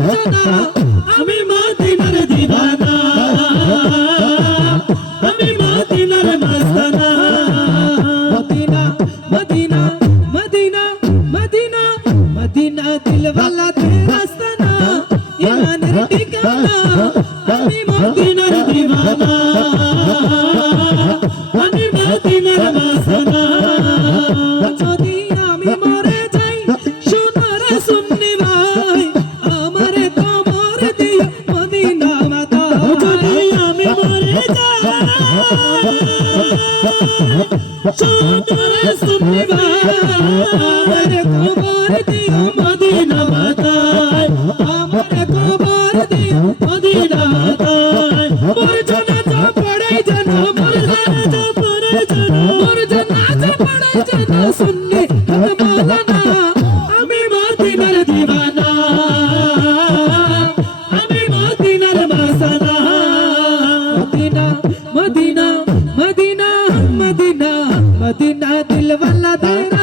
সোনা আমি মদিনার দিওয়ানা আমি মদিনার মস্তানা Medina Medina Medina Medina Medina দিলওয়ালা তেরা আস্তানা ইমানের ঠিকানা আমি মদিনার দিওয়ানা আমি মদিনার মস্তানা যদি আমি মরে যাই সোনার সুন্নি ভাই আমারে কবর দিও মদিনা মাতা যদি আমি মরে যাই সোনার সুন্নি ভাই কবর দিও মদিনা মাতা আমারে কবর দিও মদিনা মাতা মোর জানাজা পড়ে জানা মোর জানাজা পড়ে জানা মোর জানাজা পড়ে জানা সুন্নি হক মাওলানা আমি মদিনার দিওয়ানা আমি মদিনার মাসানা Medina Medina Medina Medina Medina দিলওয়ালা তেরা